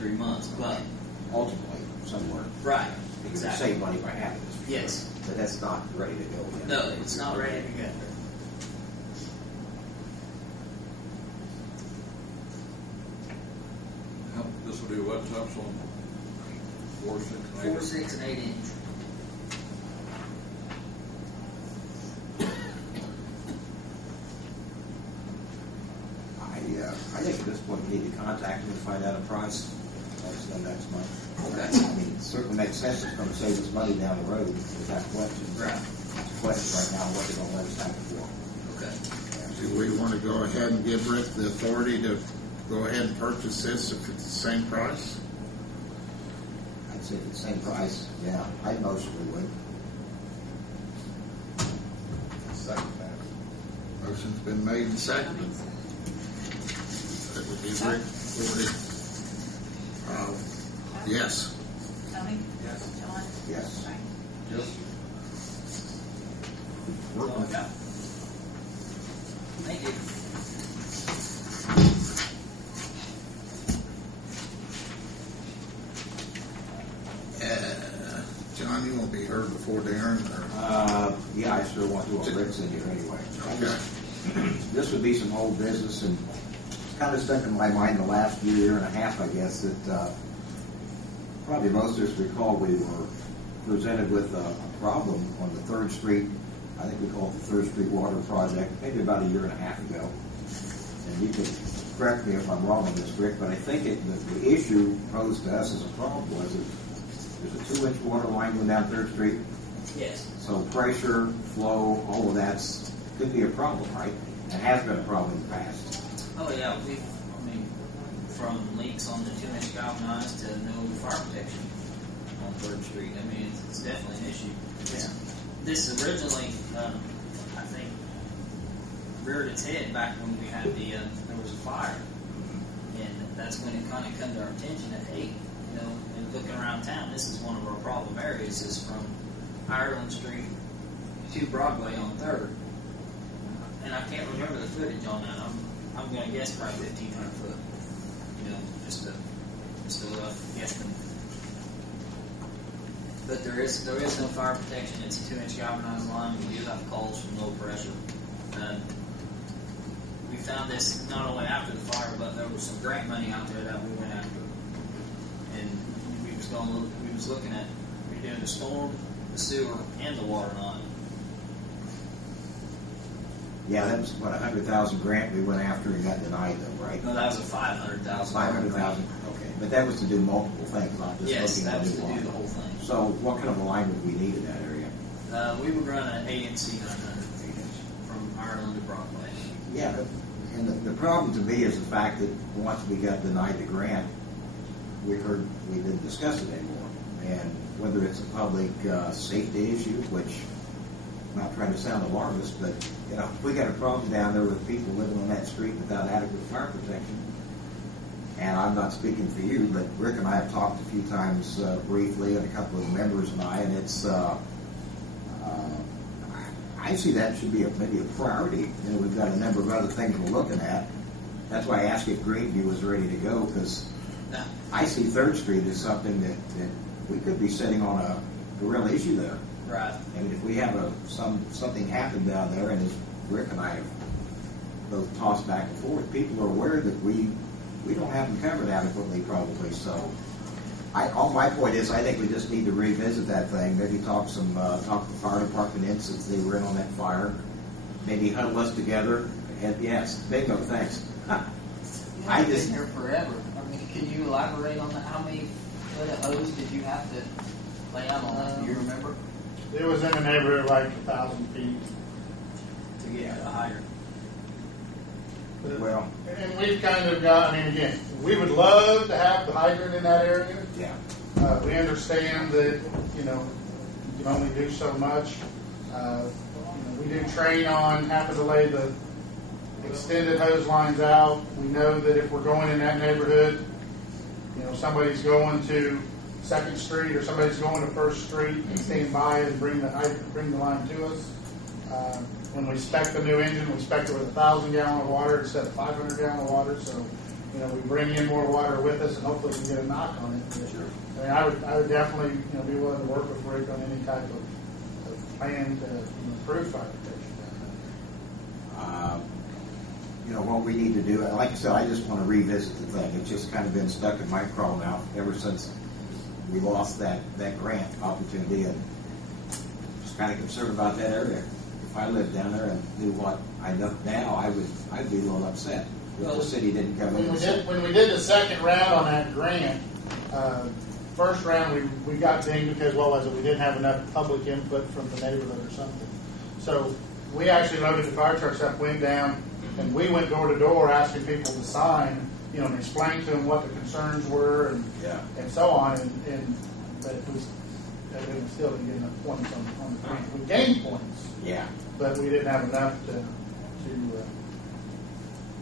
3 months, but ultimately somewhere. right, You exactly. can save money by having this. Yes. But that's not ready to go yet. No, it's not ready to go. This will do what tops on 4, 6, and 8? 4, 6, and 8 inch. I think at this point we need to contact them to find out a price. Next month. Okay. I mean, it certainly makes sense. It's going to save us money down the road without question. Right. It's a question right now what they're going to let us have it for. Okay. Do we want to go ahead and give Rick the authority to go ahead and purchase this if it's the same price? I'd say it's the same price. Yeah, I'd motion we would. Second that. Motion's been made and seconded. That would give Rick authority. Yes. Tony? Yes. John? Yes. Frank? Yes. Working. Thank you. John, you won't be heard before Darren? Yeah, I sure want to do a Rick's in here anyway. Okay. This would be some old business, and it's kind of stuck in my mind the last year and a half, I guess, that probably most of us recall we were presented with a problem on the 3rd Street, I think we call it the 3rd Street Water Project, maybe about a year and a half ago. And you can correct me if I'm wrong on this, Rick, but I think the issue posed to us as a problem was that there's a 2-inch water line going down 3rd Street. Yes. So pressure, flow, all of that's could be a problem, right? It has been a problem in the past. Oh yeah, from leaks on the 2-inch galvanized to no fire protection on 3rd Street. I mean, it's definitely an issue. Yeah. This originally, I think, reared its head back when we had there was a fire, and that's when it kind of come to our attention that hey, and looking around town, this is one of our problem areas. Is from Ireland Street to Broadway on 3rd, and I can't remember the footage on that. I'm going to guess probably 1,500 foot. Just a rough guesstimate. But there is no fire protection. It's a 2-inch galvanized line. We do have calls from low pressure. We found this not only after the fire, but there was some grant money out there that we went after, and we was looking at redoing the storm, the sewer, and the water line. Yeah, that was what, $100,000 grant we went after and got denied though, right? No, that was a $500,000. $500,000. Okay, but that was to do multiple things, not just Yes, looking that at was the to new do the line. whole thing. So, what kind of a line would we need in that area? We would run an ANC 900 from Ireland to Broadway. Yeah, and the problem to me is the fact that once we got denied the grant, we didn't discuss it anymore. And whether it's a public safety issue, which I'm not trying to sound alarmist, but we got a problem down there with people living on that street without adequate fire protection. And I'm not speaking for you, but Rick and I have talked a few times briefly, and a couple of the members and I, and it's I see that should be maybe a priority. We've got a number of other things we're looking at. That's why I asked if Greenview was ready to go, because I see 3rd Street as something that we could be sitting on a real issue there. Right. I mean, if we have something happen down there, and as Rick and I have both tossed back and forth, people are aware that we don't have them covered adequately, probably. So, all my point is, I think we just need to revisit that thing. Maybe talk to the fire department in since they were in on that fire. Maybe huddle us together. And yes, bingo, thanks. I've been here forever. I mean, can you elaborate on that? How many foot of hose did you have to lay out on that? Do you remember? It was in the neighborhood of like 1,000 feet. To get to the hydrant. Well, and we've kind of got, again, we would love to have the hydrant in that area. yeah. We understand that, you can only do so much. We do train on having to lay the extended hose lines out. We know that if we're going in that neighborhood, somebody's going to 2nd Street or somebody's going to 1st Street and stand by and bring the line to us. When we spec the new engine, we spec it with 1,000 gallon of water instead of 500 gallon of water. So you know, we bring in more water with us, and hopefully we get a knock on it. But, Sure. I mean, I would definitely, you know, be willing to work with Rick on any type of plan to improve fire protection down there. You know, what we need to do, like I said, I just want to revisit the thing. It's just kind of been stuck in my craw now ever since we lost that grant opportunity, and just kind of concerned about that area. If I lived down there and knew what I know now, I'd be a little upset if the city didn't come in. When we did the second round on that grant, first round we got dinged because we didn't have enough public input from the neighborhood or something. So we actually loaded the fire trucks up, went down, and we went door to door asking people to sign, you know, and explain to them what the concerns were and so on. But we still didn't get enough points on the grant. We gained points. Yeah. But we didn't have enough to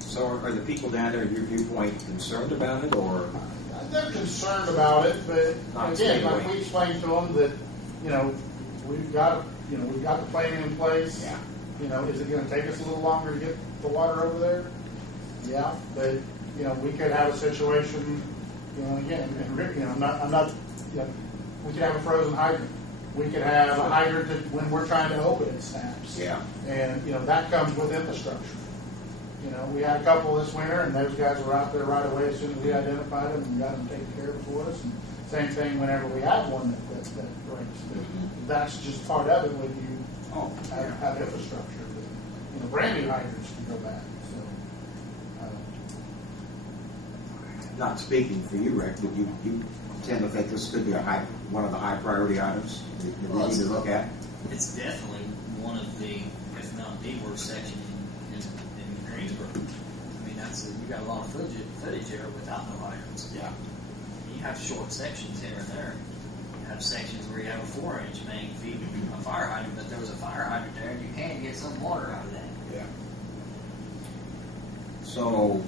So are the people down there, in your viewpoint, concerned about it, or? they're concerned about it, but Not again, staying like away. we explained to them that, you know, we've got the planning in place. Yeah. You know, is it going to take us a little longer to get the water over there? Yeah, but you know, we could have a situation. You know, again, and, you know, I'm not. You know, we could have a frozen hydrant. We could have a hydrant that when we're trying to open it snaps. Yeah. And you know that comes with infrastructure. You know, we had a couple this winter, and those guys were out there right away as soon as we identified them and got them taken care of for us. And same thing whenever we have one that breaks. But that's just part of it when you have infrastructure. But, you know, brand new hydrants can go back. So, Not speaking for you, Rick, but you tend to think this could be one of the high priority items that we need to look at? It's definitely one of the, if not the worst section in Greensburg. I mean, you got a lot of footage there without no hydrants. Yeah. You have short sections here and there. You have sections where you have a 4-inch main feeding a fire hydrant, but there was a fire hydrant there, and you can get some water out of that. Yeah. So,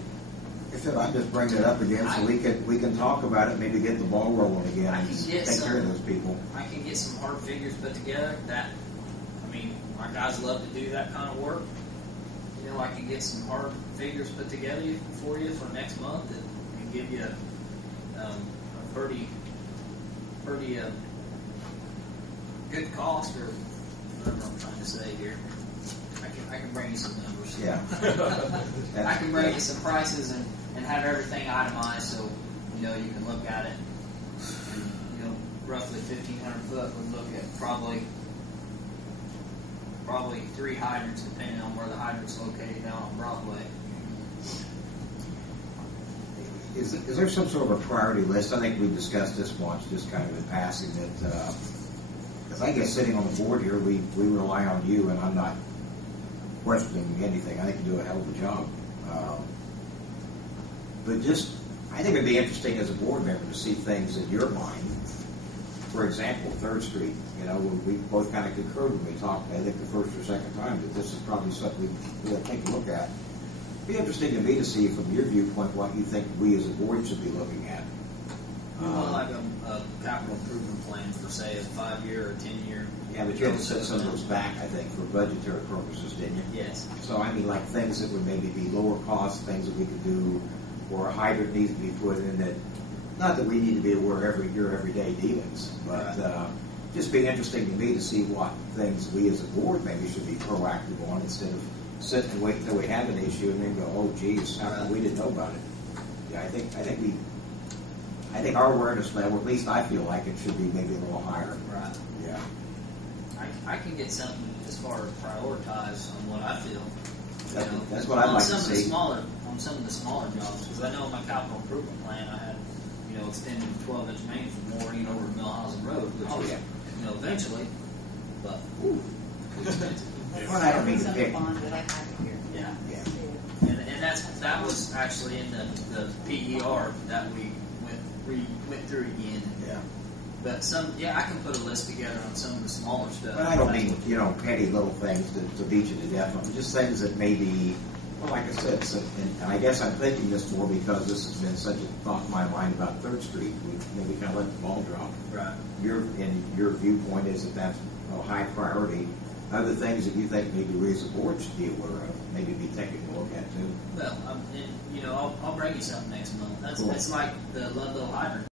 I'm just bringing it up again so we can talk about it, maybe get the ball rolling again I and can get take care of those people. I can get some hard figures put together. Our guys love to do that kind of work. You know, I can get some hard figures put together for you for next month and give you a pretty good cost, or whatever I'm trying to say here. I can bring you some numbers. Yeah. I can bring you some prices and have everything itemized so you know you can look at it. And, you know, roughly 1,500 foot would look at probably 3 hydrants depending on where the hydrant's located down on Broadway. Is there some sort of a priority list? I think we discussed this once, just kind of in passing, that because I guess sitting on the board here, we rely on you, and I'm not questioning anything. I think you do a hell of a job. But I think it'd be interesting as a board member to see things in your mind. For example, 3rd Street, you know, we both kind of concurred when we talked, I think the first or second time, that this is probably something we'll take a look at. It'd be interesting to me to see from your viewpoint what you think we as a board should be looking at. Like a capital improvement plan for, say, a 5-year or 10-year. Yeah, but you had to set some of those back, I think, for budgetary purposes, didn't you? Yes. So, I mean, like things that would maybe be lower cost, things that we could do, or a hydrant needs to be put in that, not that we need to be aware of your everyday dealings, but just be interesting to me to see what things we as a board maybe should be proactive on instead of sitting and waiting until we have an issue and then go, oh, geez, how come we didn't know about it? Yeah, I think our awareness level, at least I feel like it should be maybe a little higher. Right. Yeah. I can get something as far as prioritize on what I feel. That's what I'd like to see. On some of the smaller jobs, because I know in my capital improvement plan I had, you know, extended 12-inch main from Maureen over to Millhausen Road, which is, you know, eventually, but Well, I don't mean to pick. yeah. Yeah. And that was actually in the PER that we went through again. Yeah. But I can put a list together on some of the smaller stuff. But I don't mean, you know, petty little things to beat you to death on. Just things that maybe, well, like I said, and I guess I'm thinking this more because this has been such a thought in my mind about 3rd Street. We maybe kind of let the ball drop. Right. Your viewpoint is that that's a high priority. other things that you think maybe we as a board should be aware of, maybe be taking a look at too? Well, I'll bring you something next month. Cool. That's like the Ludlow hydrant.